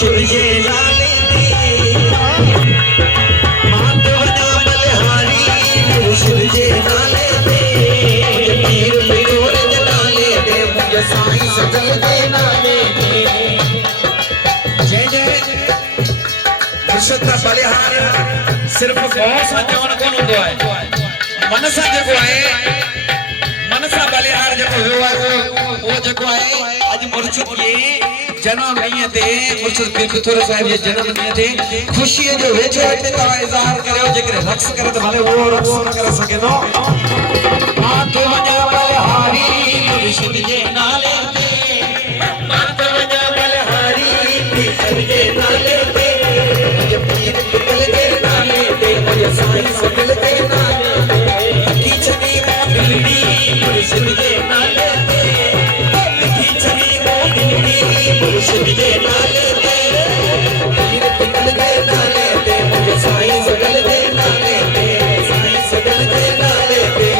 शिव जे नाले ते माधव जा बलिहारी गुरु शिव जे नाले ते पीर पिरोर जे नाले ते मुझे साईं सजल जे नाले ते जय जय मुर्शिद का बलिहार सिर्फ गौं सां चवण कोन हूंदो आहे मन सां जेको आहे मन सां बलिहार जेको वियो आहे उहो जेको आहे अॼु मुर्शिद खे जन्म ॾींहं ते मुर्शिद पीर पिथोरा साहिब जे जन्म ॾींहं ते ख़ुशीअ जो वेझो हिते तव्हां इज़हार करियो जेकॾहिं रक़्स करे त भले उहो रक़्स न करे सघे थो माथे वञा बलिहारी मुर्शिद जे नाले ते माथे वञा बलिहारी मुर्शिद जे नाले ते मुंहिंजे पीर पितल जे नाले ते मुंहिंजे साईं सजल जे नाले ते लिखी छॾी मोदिलड़ी मुर्शिद जे नाले ते लिखी छॾी मोदिलड़ी मुर्शिद जे नाले ते पीर पितल जे नाले ते मुंहिंजे साईं सजल जे नाले ते साईं सजल जे नाले ते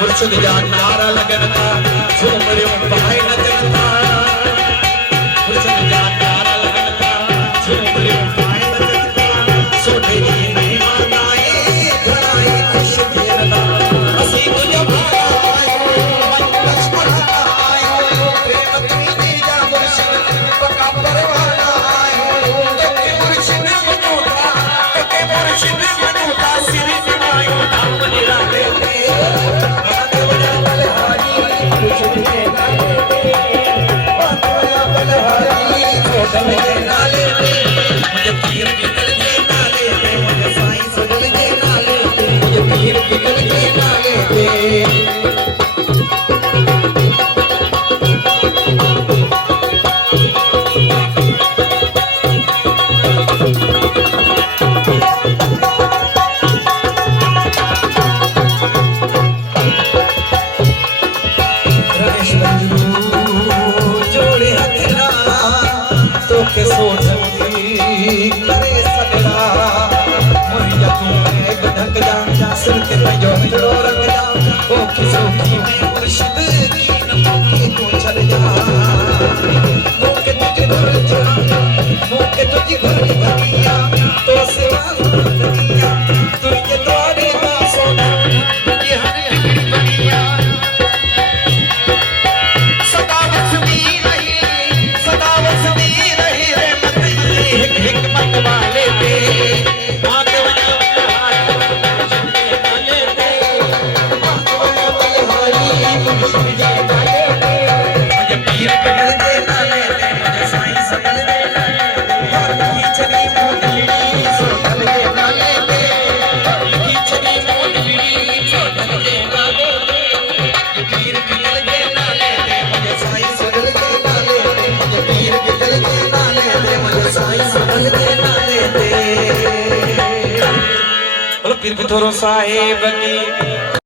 मुर्शिद जा नारा लगन था झूमरियों पाए नचन था मुर्शिद जा नारा लगन था झूमरियों पाए नचन था सोने जी मेहमान आए घराई खुश थियन था असी तुझो भारा आयो मन लक्ष्मण आयो प्रेम तुझी जा मुर्शिद पका परवाना आयो तके मुर्शिद मनूता सिरी सुनायो नाम निराले मुझे पीर पितल के नाले ते मुझे साईं सजल के नाले ते मुझे पीर पितल के नाले ते बोलो पीर पिथोरो साहेब की।